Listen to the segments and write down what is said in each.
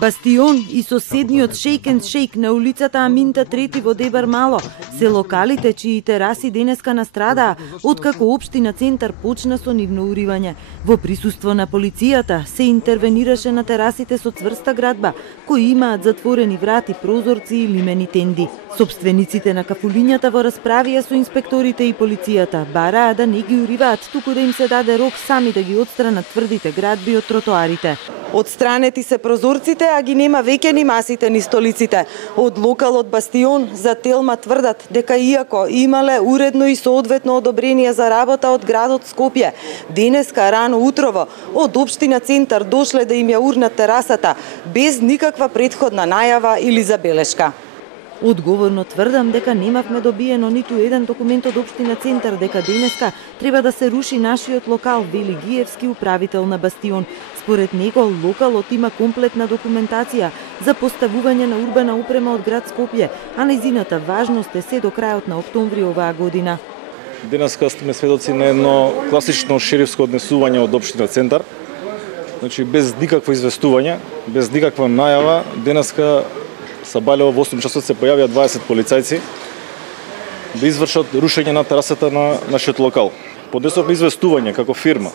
Бастион и соседниот Shake and Shake на улицата Аминта трети во Дебар Мало се локалите чии тераси денеска настрадаа откако општина Центар почна со нивно уривање. Во присуство на полицијата се интервенираше на терасите со цврста градба, кои имаат затворени врати, прозорци и лимени тенди. Собствениците на кафулињата во расправија со инспекторите и полицијата бараа да не ги уриваат, туку да им се даде рок сами да ги отстранат тврдите градби од тротоарите. Отстранети се прозорците, а ги нема веќе ни масите ни столиците. Од локалот Бастион за Телма тврдат дека иако имале уредно и соодветно одобрение за работа од градот Скопје, денеска рано утрово од општина Центар дошле да им ја урнат терасата без никаква претходна најава или забелешка. Одговорно тврдам дека немавме добиено ниту еден документ од општина Центар дека денеска треба да се руши нашиот локал, вели Гиевски, управител на Бастион. Според него, локалот има комплетна документација за поставување на урбана опрема од град Скопје, а нејзината важност е се до крајот на октомври оваа година. Денеска сме сведоци на едно класично шерифско однесување од општина Центар. Значи, без никакво известување, без никаква најава, денеска сабалево во 8 часот се појавија 20 полицајци да извршат рушење на терасата на нашиот локал. Поднесовме известување како фирма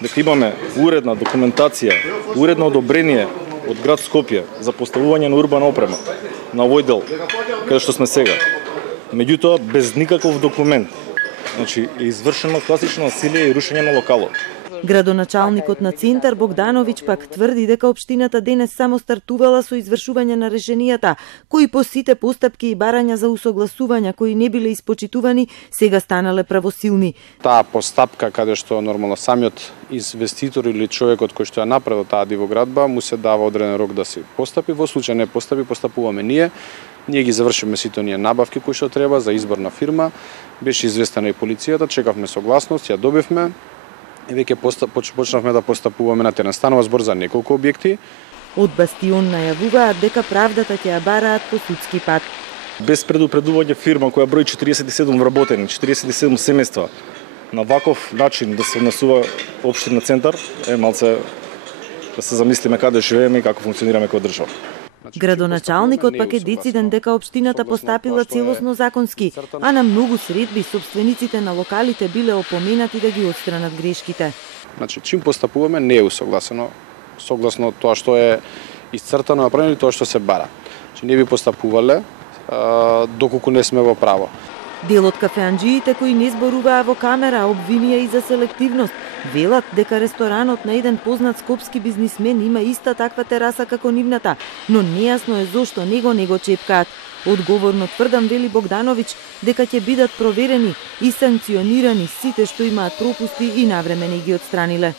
дека имаме уредна документација, уредно одобрение од град Скопје за поставување на урбана опрема на овој дел каде што сме сега. Меѓутоа без никаков документ. Значи е извршено класично насилие и рушење на локалот. Градоначалникот на Центар Богдановиќ пак тврди дека општината денес само стартувала со извршување на решенијата, кои по сите постапки и барања за усогласувања кои не биле испочитувани, сега станале правосилни. Таа постапка каде што нормално самиот инвеститор или човекот кој што ја направил таа дивоградба му се дава одреден рок да се постапи, во случај не постапи, постапуваме ние. Ние ги завршиме сите оние набавки кои што треба за избор на фирма. Беше известена и полицијата, чекавме согласност, ја добивме. И веќе почнавме да постапуваме на терен. Станува збор за неколку објекти. Од Бастион најавуваат дека правдата ќе ја бараат по судски пат. Без предупредување фирма која брои 47 вработени, 47 семејства, на ваков начин да се однесува општина Центар, е малце да се замислиме каде живееме и како функционираме како држава. Градоначалникот пак е дециден дека општината постапила целосно законски, а на многу средби собствениците на локалите биле опоменати да ги отстранат грешките. Значи, чим постапуваме не е усогласено, согласно тоа што е исцртано направено и тоа што се бара. Значи, не би постапувале доколку не сме во право. Дел од кафеанџиите кои не зборуваа во камера обвинија и за селективност. Велат дека ресторанот на еден познат скопски бизнисмен има иста таква тераса како нивната, но нејасно е зошто него не го чепкаат. Одговорно тврдам, вели Богдановиќ, дека ќе бидат проверени и санкционирани сите што имаат пропусти и навреме не ги отстраниле.